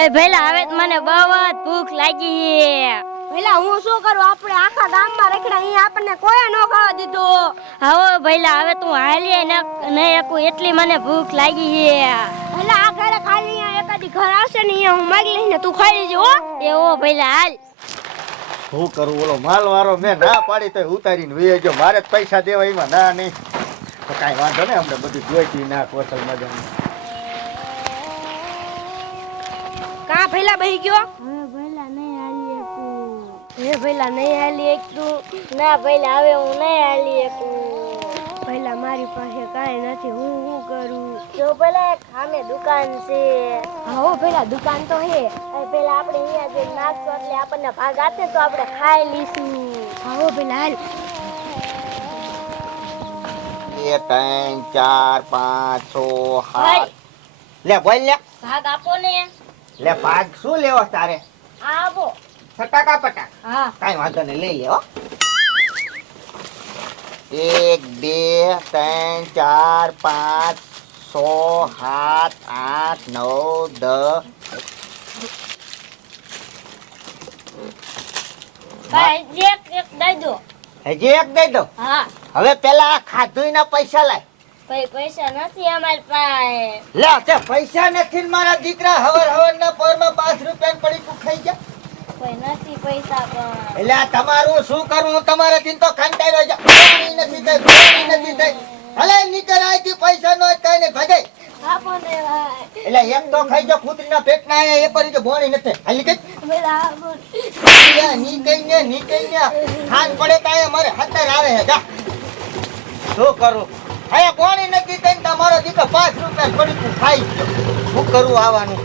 એ ભેલા હવે મને બહુ જ ભૂખ લાગી છે. પેલા હું શું કરું? આપણે આખા ગામમાં રખડા અહીં આપણને કોઈ ન ખાવા દીધું. હવે ભેલા હવે તું હાલીએ ન નહીં શકું એટલી મને ભૂખ લાગી છે. ભેલા આ ઘરે ખાલી અહીંયા એકાદી ઘર આવશે ને અહીંયા હું માગી લઈને તું ખાઈ લેજો હો. એવો ભેલા હાલ. શું કરું? ઓલો માલ વાળો મેં ના પાડી તો ઉતારીને વી ગયો. મારે જ પૈસા દેવા એમાં ના નહીં. તો કાંઈ વાંધો નહીં અમને બધું જોઈતી ના કોસલ મજાનું ભઈલા બહી ગયો? હવે ભેલા નહીં હાલી શકું હે ભઈલા નહીં હાલી એક ના ભેલા હવે હું નહીં હાલી શકું ભઈલા મારી પાસે કાંઈ નથી હું શું કરું? જો પેલા એક સામે દુકાન છે. હા ભઈલા દુકાન તો હે. પેલા આપણે અહીંયા જે નાખશું એટલે આપણને ભાગ આપે તો આપણે ખાઈ લઈશું. હા હો ભઈલા હાલ. બે ત્રણ ચાર પાંચ છ સાત. લે બોલ લે. ભાગ આપો ને. લે ભાગ શું લેવો તારે? આવો. ફટાકા પટાક હા. કાઈ વાંધો નહીં લઈ લેવો એક બે ત્રણ ચાર પાંચ છ સાત આઠ નવ દસ. હજી એક દઈ દો. હવે પેલા આ ખાધું ના પૈસા લાય. પૈસા નથી અમારી પાસે. લે તે પૈસા નથી મારા દીકરા હવર હવર ના પોરમાં પાંચ રૂપિયા પડી તું ખાઈ જા કોઈ નથી પૈસા પણ. એટલે તમારું શું કરવું? હું તમારે દિન તો કંટાળ્યો છે નથી થઈ પાણી નથી થઈ. ભલે નીકળ આયથી પૈસા નો કઈ ને ભગાઈ આપો ને ભાઈ. એટલે એક તો ખાઈ જો કૂતરીના પેટના એ પરી કે બોણી નથી. હાલી કે નીકળી ને. નીકળી ને ખાન પડે તો મારે હતર આવે હે જા. શું કરું? આયા બોણી નથી થઈ તમારો દીકરો પાંચ રૂપિયા પડી ખાઈ ગયો. શું કરું આવવાનું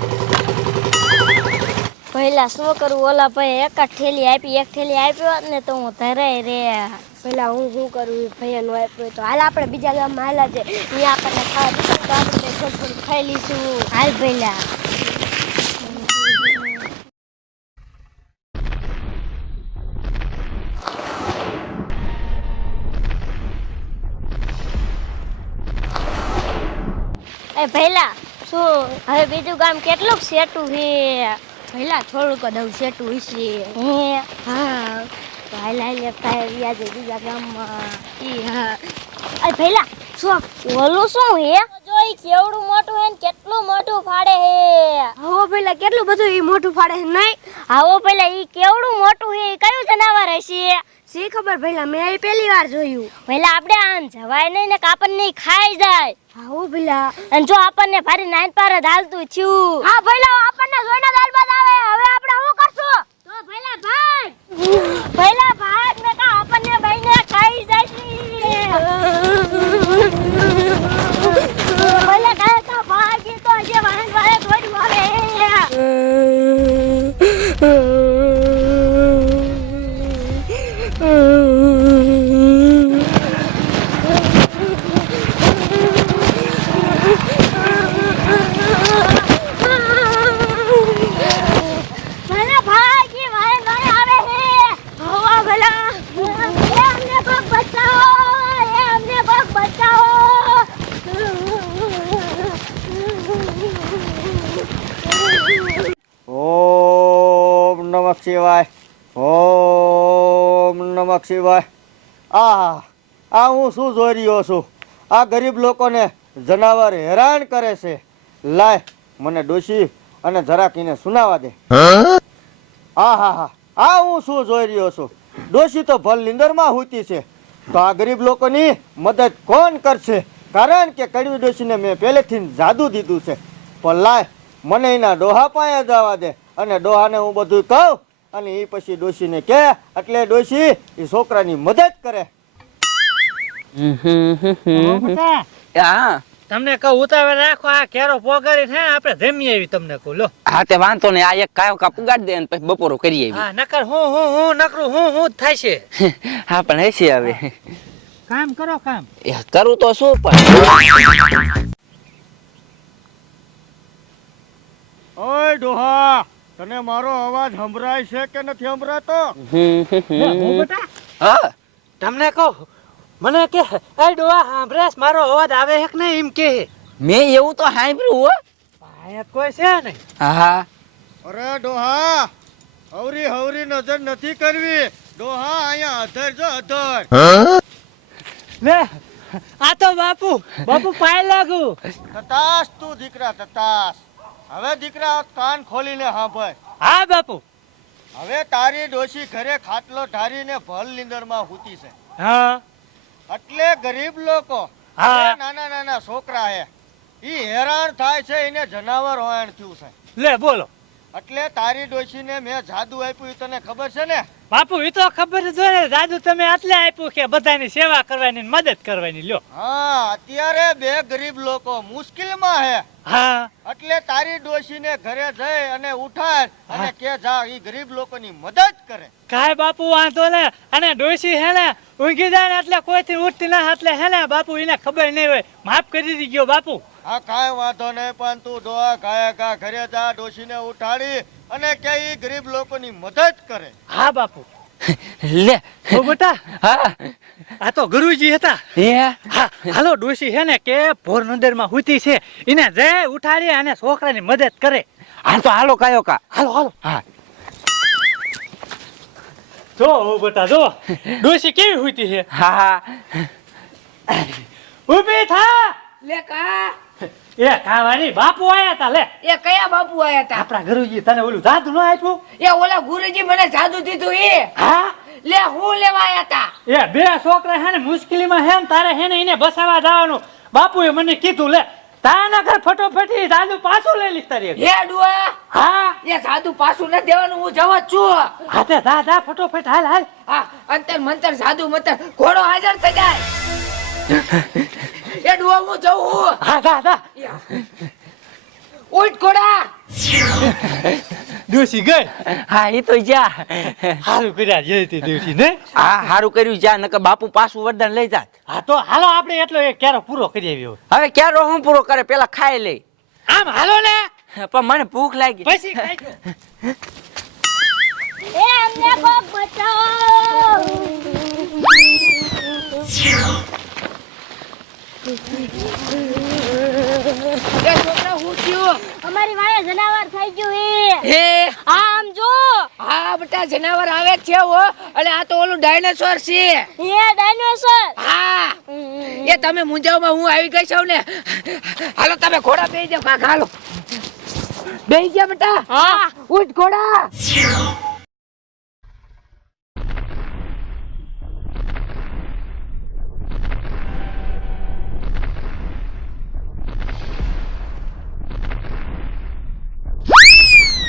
પહેલા શું કરું? ઓલા ભાઈ એક જ ઠેલી આપી એક ઠેલી આપ્યો ને તો હું ધરાય રે. પેલા હું શું કરું? ભૈયાનું આપ્યું તો. હાલ આપણે બીજા ગામમાં હાલા છે. ત્યાં આપણને ખાવા દીધું તો આપણે થોડું થોડું ખાઈ લઈશું. હાલ પહેલા એ પહેલા શું? હવે બીજું ગામ કેટલું સેટું છે? પહેલા થોડુંક દઉં સેટું હશે. હે હા તો હાલ હાલ છે બીજા ગામમાં. હા. પહેલા શું ઓલું શું હે? જોઈ કેવડું મોટું હે ને કેટલું મોટું ફાડે હે. હવે પેલા કેટલું બધું ઈ મોટું ફાડે છે નહીં? આવો પેલા ઈ કેવડું મોટું હે કયું જનાવર હશે? શી ખબર પહેલા? મેં આ પહેલી વાર જોયું. પેલા આપણે આમ જવાય નહીં ને કાપડ નહીં ખાઈ જાય. આવો પેલા અને જો આપણને ભારી નાઈન પાર જ હાલતું થયું. હા પહેલા આપણને જોઈને દાલ ભાત આવે હવે આપણે શું કરશું તો પેલા ભાગ પેલા ભાગ ને કા આપણને ભાઈને ખાઈ જાય પેલા કાય તો ભાગી તો જે વાહન વાળે દોડ્યું આવે પેલા ભાગી વાહન વાળે આવે હે હવા પેલા એ અમને પગ બચાવો એ અમને પગ બચાવો ઓમ નમઃ શિવાય. ઓમ નમક શિવાય. આ આ હું શું જોઈ રહ્યો છું? આ ગરીબ લોકોને જનાવર હેરાન કરે છે. લાય મને ડોશી અને જરાક એને સુનાવા દે. હા? હા હા આ હું શું જોઈ રહ્યો છું? ડોશી તો ભલ નિંદરમાં હોતી છે. તો આ ગરીબ લોકોની મદદ કોણ કરશે? કારણ કે કડવી ડોશીને મેં પહેલેથી જાદુ દીધું છે. પણ લાય મને એના ડોહા પાસે જવા દે. અને ડોહાને હું બધું કહું. અને એ પછી ડોશીને કે એટલે ડોશી એ છોકરાની મદદ કરે. હા. તમને કહું ઉતાવળ રાખો આ કેરો પોગાડી છે આપણે જમી આવી તમને કહું લો. હા તે વાંધો ને આ એક કાયો કા પુગાડી દે ને પછી બપોરો કરી આવી હા નકર હું હું હું નકરું હું હું જ થાય છે. હા પણ હશે હવે. કામ કરો કામ. એ કરું તો શું પણ. ઓય ડોહા તને મારો અવાજ સંભળાય છે કે નથી સંભળાતો? હા તમને કહો મને કે એ ડોહા સાંભળેશ મારો અવાજ આવે છે કે નહીં? એમ કે મેં એવું તો સાંભળ્યું હો. અહીંયા કોઈ છે નહીં. હા અરે ડોહા હવરી હવરી નજર નથી કરવી. ડોહા અહીંયા અધર જો અધર. લે આ તો બાપુ બાપુ પાય લાગુ. તતાસ તું દીકરા તતાસ હવે દીકરા કાન ખોલીને સાંભળ હા બાપુ. હવે તારી ડોશી ઘરે ખાટલો ઢારીને ભલ નીંદરમાં હૂતી છે. હા. એટલે ગરીબ લોકો હા. નાના નાના છોકરા હે. ઈ હેરાન થાય છે એને જનાવર હોયણ થયું છે. લે બોલો. એટલે તારી ડોશીને મેં જાદુ આપ્યું તને ખબર છે ને? બાપુ એ તો ખબર જ હોય ને જાદુ તમે આટલે આપ્યું કે બધાની સેવા કરવાની ને મદદ કરવાની લ્યો. હા અત્યારે બે ગરીબ લોકો મુશ્કેલમાં હે. હા. એટલે તારી ડોશીને ઘરે જઈ અને ઉઠાડ અને કે જા ઈ ગરીબ લોકોની મદદ કરે. કાય બાપુ વાંધો ને? અને ડોસી હે ને ઊંઘી જાય ને એટલે કોઈથી ઉઠતી ના એટલે હે ને બાપુ એને ખબર નહીં હોય. માફ કરી દીધો બાપુ. હા કાંઈ વાંધો નહીં પણ તું દોહા ગાયકા ઘરે જા ડોશીને ઉઠાડી અને કે ઈ ગરીબ લોકોની મદદ કરે. હા બાપુ. લે. ઓ બેટા હા. આ તો ગુરુજી હતા. હે હા હાલો ડોસી હે ને કે ભોરનંદરમાં હુતી છે. એને જે ઉઠાડી અને છોકરાની મદદ કરે. આ તો હાલો કાયો કા હાલો હાલો. હા. જો ઓ બેટા જો. ડોસી કેવી હુતી છે? હા હા. ઊભી થા. લે કા. એ કાવાની બાપુ આયા તા લે. એ કયા બાપુ આયા તા? આપણા ગુરુજી તને ઓલું જાદુ ન આપ્યું? એ ઓલા ગુરુજી મને જાદુ દીધું એ હા? લે હું લેવા આયા તા? એ બે છોકરા હે ને મુશ્કેલીમાં હે ને તારે હે ને એને બસાવા જવાનું. બાપુએ મને કીધું લે તાના ઘર ફટોફટી જાદુ પાછું લઈ લીધા રે હે ડુઆ? હા? એ જાદુ પાછું ન દેવાનું હું જવા છું. હા તે દા દા ફટોફટ હાલ હાલ. હા અંતર મંતર જાદુ મંતર ઘોડો હાજર થઈ જાય. એ ડુઆ હું. જઉં હા હા. હા ઉઠ ઘોડા. ડોસી ગઈ? હા એ તો જા. હારું કર્યા જયતી ડોસી ને? હા હારું કર્યું જા નકર બાપુ પાછું વરદાન લઈ જાત. હા તો હાલો આપણે એટલો એક ક્યારો પૂરો કરી આવ્યો. હવે ક્યારો હું પૂરો કરે? પેલા ખાઈ લે. આમ હાલો ને? પણ મને ભૂખ લાગી. પછી ખાઈજો એ અમને કોક બચાવો. છોકરા હું થયું? અમારી વાળે જનાવર થઈ ગયું હે. આમ જો. હા બેટા જનાવર આવે છે હો. અને આ તો ઓલું ડાયનાસોર છે. એ ડાયનોસર. હા. એ તમે મુંજાવમાં હું આવી ગઈ છું ને? હાલો તમે ઘોડા બેસી જાઓ કાકા હાલો. બેસી જા બેટા. હા. ઉઠ ઘોડા.